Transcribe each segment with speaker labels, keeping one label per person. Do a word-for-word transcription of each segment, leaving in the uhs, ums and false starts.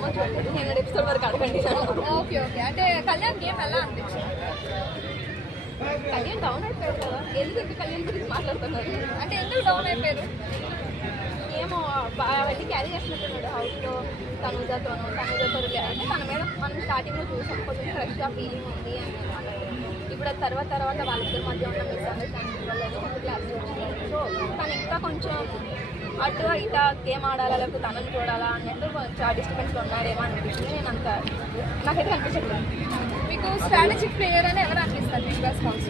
Speaker 1: ఏమో చూడలేదు, నేను ఎపిసోడ్ వరకు అడగండి.
Speaker 2: ఓకే ఓకే అంటే కళ్యాణ్ గేమ్ ఎలా అనిపించింది?
Speaker 1: కళ్యాణ్ డౌన్ అయిపోయారు కదా, ఎందుకు ఇంకా కళ్యాణ్ గురించి మాట్లాడుతున్నారు?
Speaker 2: అంటే ఎందుకు డౌన్ అయిపోయారు?
Speaker 1: ఏమో అవన్నీ క్యారీ చేస్తున్నట్టున్నాడు హౌస్లో తనుజాతోనూ తనుజాతో అంటే తన మీద మనం స్టార్టింగ్లో చూసాం కొంచెం ఫ్రెష్గా ఫీలింగ్ ఉంది అని ఇప్పుడు అది తర్వాత తర్వాత వాళ్ళిద్దరి మధ్య ఉన్న మిస్అండర్స్టాండింగ్ వల్ల కొంచెం క్లారిటీ వచ్చింది. సో తను ఇంకా కొంచెం అటు ఇట గేమ్ ఆడాలా లేకపోతే తనని చూడాలా అన్నట్టు కొంచెం డిస్టర్బెన్స్లో ఉన్నాడేమో అనిపిస్తుంది. నేను అంత నాకైతే కనిపించట్లేదు.
Speaker 2: మీకు స్ట్రాటజిక్ ప్లేయర్ అని ఎవరు అనిపిస్తారు బిగ్ బాస్ హౌస్?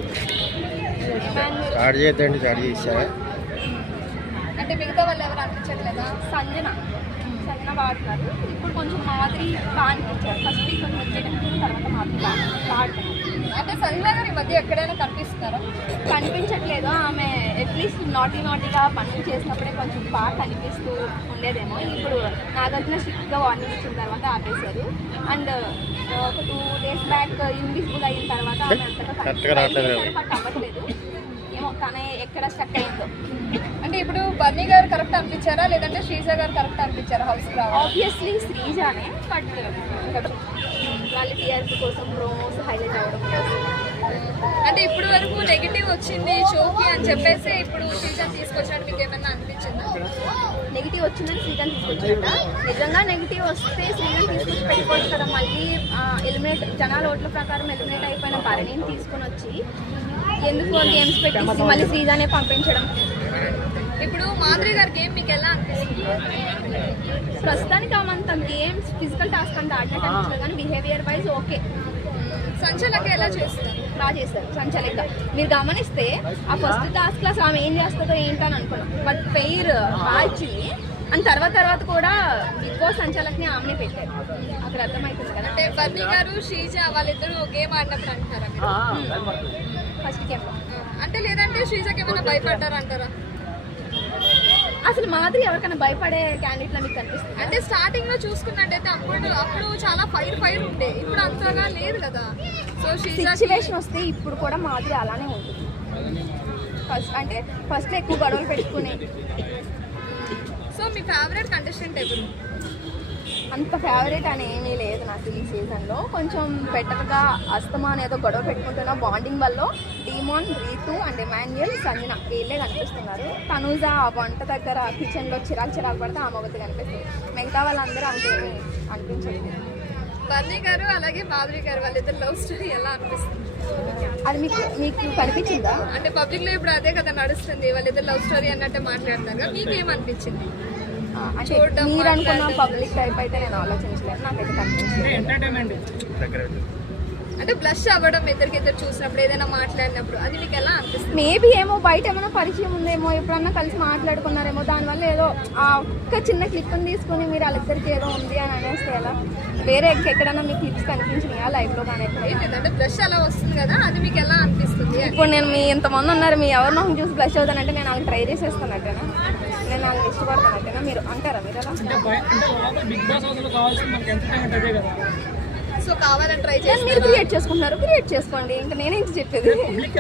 Speaker 2: అంటే మిగతా వాళ్ళు ఎవరు అనిపించట్లేదా?
Speaker 1: సంజన సంజన వాడుతున్నారు ఇప్పుడు కొంచెం మాదిరి బాగా అనిపించారు. ఫస్ట్ కొంచెం వచ్చేటప్పుడు తర్వాత మాదిరి బాగుంటుంది.
Speaker 2: అంటే సంజన గారు ఈ మధ్య ఎక్కడైనా కనిపిస్తున్నారా?
Speaker 1: కనిపించట్లేదు. ఆమె అట్లీస్ట్ నాటీ నాటీగా పనులు చేసినప్పుడే కొంచెం బాగా కనిపిస్తూ ఉండేదేమో. ఇప్పుడు నాగార్జున స్ట్రిక్ట్గా వార్నింగ్ ఇచ్చిన తర్వాత ఆపేశారు. అండ్ ఒక టూ డేస్ బ్యాక్ ఇన్విజిబుల్ అయిన తర్వాత ఆమె అంతగా అవ్వట్లేదు. ఏమో తనే ఎక్కడ స్టక్ అయిందో.
Speaker 2: అంటే ఇప్పుడు బన్నీ గారు కరెక్ట్ అనిపించారా లేదంటే శ్రీజ గారు కరెక్ట్ అనిపించారా హౌస్ కి?
Speaker 1: ఆబ్వియస్లీ శ్రీజానే, బట్ వాళ్ళ టీఆర్పీ కోసం ప్రోమోస్ హైలైట్ అవ్వడం కోసం.
Speaker 2: అంటే ఇప్పుడు వరకు నెగిటివ్ వచ్చింది షోకి అని చెప్పేసి ఇప్పుడు శ్రీజాన్ తీసుకొచ్చినట్టు మీకు ఏమైనా అనిపించిందా?
Speaker 1: నెగిటివ్ వచ్చిందని శ్రీజాన్ తీసుకొచ్చాక నిజంగా నెగిటివ్ వస్తే శ్రీజాన్ తీసుకొచ్చి పెట్టుకోవచ్చు కదా. మళ్ళీ ఎలిమినేట్ జనాల ఓట్ల ప్రకారం ఎలిమినేట్ అయిపోయిన భరణిని తీసుకొని వచ్చి ఎందుకు గేమ్స్ పెట్టేసి మళ్ళీ శ్రీజానే పంపించడం.
Speaker 2: ఇప్పుడు మాధురి గారి గేమ్ మీకు ఎలా అనిపిస్తుంది?
Speaker 1: ప్రస్తుతానికి ఆమంత గేమ్స్ ఫిజికల్ టాస్క్ అంత ఆడినట్టు అనిపించలేదు కానీ బిహేవియర్ వైజ్ ఓకే.
Speaker 2: సంచలక ఎలా చేస్తారు?
Speaker 1: బాగా చేస్తారు సంచలక. మీరు గమనిస్తే ఆ ఫస్ట్ టాస్క్ క్లాస్ ఆమె ఏం చేస్తుందో ఏంటని అనుకున్నాం, బట్ పెయిర్ బాగా ఇచ్చింది. అండ్ తర్వాత తర్వాత కూడా బిగ్ బాస్ సంచాలక్ని ఆమెనే పెట్టారు. అక్కడ అర్థమవుతుంది కదా.
Speaker 2: అంటే బన్నీ గారు శ్రీజ వాళ్ళిద్దరు గేమ్ ఆడినప్పుడు అంటారా
Speaker 1: ఫస్ట్ గేమ్?
Speaker 2: అంటే లేదంటే శ్రీజకి ఏమైనా భయపడ్డారు అంటారా?
Speaker 1: అసలు మాదిరి ఎవరికైనా భయపడే క్యాండిడేట్ లా మీకు కనిపిస్తుంది?
Speaker 2: అంటే స్టార్టింగ్ లో చూసుకున్నట్టయితే అప్పుడు అప్పుడు చాలా ఫైర్ ఫైర్ ఉండే, ఇప్పుడు అంతగా లేదు కదా. సో
Speaker 1: సిచ్యువేషన్ వస్తే ఇప్పుడు కూడా మాదిరి అలానే ఉంటుంది. ఫస్ట్ అంటే ఫస్ట్ ఎక్కువ గొడవలు పెట్టుకునే.
Speaker 2: సో మీ ఫేవరెట్ కంటెస్టెంట్ ఎవరు?
Speaker 1: అంత ఫేవరెట్ అని ఏమీ లేదు నాకు ఈ సీజన్లో. కొంచెం బెటర్గా అస్తమా అనేదో గొడవ పెట్టుకుంటున్న బాండింగ్ వల్ల Demon, Rithu and Emmanuel, Sanjana వీళ్ళే కనిపిస్తున్నారు. తనూజ ఆ వంట దగ్గర కిచెన్లో చిరాకు చిరాకు పడితే ఆమె ఒకటి కనిపిస్తుంది. మిగతా వాళ్ళందరూ అంతేమీ అనిపించలేదు.
Speaker 2: బన్నీ గారు అలాగే మాధురి గారు వాళ్ళిద్దరు లవ్ స్టోరీ ఎలా అనిపిస్తుంది?
Speaker 1: అది మీకు మీకు కనిపించిందా?
Speaker 2: అంటే పబ్లిక్ లో ఇప్పుడు అదే కదా నడుస్తుంది, వాళ్ళిద్దరు లవ్ స్టోరీ అన్నట్టే మాట్లాడతారు కదా, మీకేమనిపించింది?
Speaker 1: అంటే మీరు అనుకున్న పబ్లిక్ టైప్ అయితే నేను ఆలోచించలేదు, నాకైతే కనిపించలేదు.
Speaker 2: అంటే బ్లష్ అవ్వడం ఇద్దరికి ఇద్దరు చూసినప్పుడు ఏదైనా మాట్లాడినప్పుడు అది మీకు ఎలా అనిపిస్తుంది?
Speaker 1: మేబీ ఏమో బయట ఏమైనా పరిచయం ఉందేమో, ఎప్పుడన్నా కలిసి మాట్లాడుకున్నారేమో, దానివల్ల ఏదో ఆ ఒక్క చిన్న క్లిప్ని తీసుకుని మీరు వాళ్ళిద్దరికి ఏదో ఉంది అని అనేస్తే ఎలా? వేరే ఎక్కడైనా మీకు క్లిప్స్ కనిపించినాయా లైవ్లో? కానీ
Speaker 2: అంటే బ్లష్ అలా వస్తుంది కదా, అది మీకు ఎలా అనిపిస్తుంది?
Speaker 1: ఇప్పుడు నేను మీ ఇంతమంది ఉన్నారు, మీ ఎవరినో చూసి బ్లష్ అవుతానంటే నేను వాళ్ళకి ట్రై చేసేస్తానట్టేనా? నేను వాళ్ళని ఇష్టపడతానట్టేనా? మీరు అంటారా? మీరు ఎలా?
Speaker 2: సో కావాలని ట్రై
Speaker 1: చేసి మీరు క్రియేట్ చేసుకుంటున్నారు, క్రియేట్ చేసుకోండి. ఇంకా నేనేం చెప్పేది?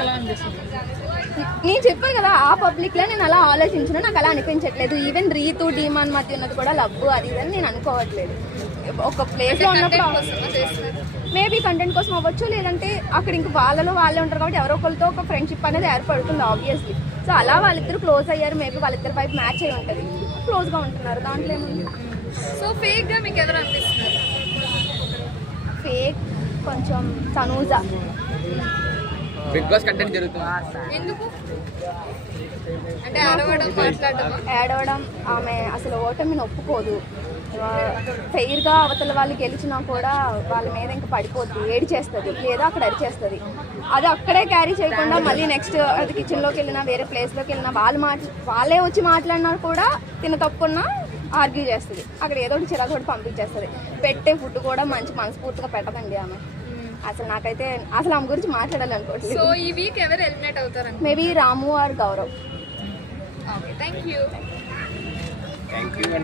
Speaker 1: నేను చెప్పాను కదా, ఆ పబ్లిక్ లో నేను అలా ఆలోచించిన, నాకు అలా అనిపించట్లేదు. ఈవెన్ రీతు డీమాన్ మధ్య ఉన్నది కూడా లవ్ అది ఇదని నేను అనుకోవట్లేదు. ఒక ప్లేస్ లో ఉన్నప్పుడు మేబీ కంటెంట్ కోసం అవ్వచ్చు, లేదంటే అక్కడ ఇంక వాళ్ళలో వాళ్ళే ఉంటారు కాబట్టి ఎవరో ఒకరితో ఒక ఫ్రెండ్షిప్ అనేది ఏర్పడుతుంది ఆబ్వియస్లీ. సో అలా వాళ్ళిద్దరు క్లోజ్ అయ్యారు, మేబీ వాళ్ళిద్దరు వైపు మ్యాచ్ అయి ఉంటుంది, క్లోజ్ గా ఉంటున్నారు, దాంట్లో ఏముంది?
Speaker 2: సో ఫేక్ గా మీకు ఎవరు అనిపిస్తున్నారు?
Speaker 1: ఫేక్ కొంచెం తనూజ.
Speaker 3: బిగ్ బాస్ కంటెంట్ జరుగుతుంది
Speaker 2: ఎందుకు అంటే అరవడం మాట్లాడడం
Speaker 1: ఏడవడం, ఆమె అసలు ఓటమిని ఒప్పుకోదు. ఫెయిర్గా అవతల వాళ్ళు గెలిచినా కూడా వాళ్ళ మీద ఇంకా పడిపోద్ది, ఏడి చేస్తుంది లేదా అక్కడ అరిచేస్తుంది. అది అక్కడే క్యారీ చేయకుండా మళ్ళీ నెక్స్ట్ అది కిచెన్లోకి వెళ్ళినా వేరే ప్లేస్లోకి వెళ్ళినా వాళ్ళు మాట్లా వాళ్ళే వచ్చి మాట్లాడినా కూడా తిన తప్పున్నా ఆర్గ్యూ చేస్తుంది. అక్కడ ఏదో ఒకటి చిరాకు కూడా పంపించేస్తుంది. పెట్టే ఫుడ్ కూడా మంచి మనస్ఫూర్తిగా పెట్టదండి ఆమె. అసలు నాకైతే అసలు ఆమె గురించి మాట్లాడాలి అనుకోవట్లేదు.
Speaker 2: సో ఈ వీక్ ఎవరు ఎలిమినేట్ అవుతారు?
Speaker 1: Maybe Ramu or Gaurav.
Speaker 2: Okay, thank you.
Speaker 3: Thank you.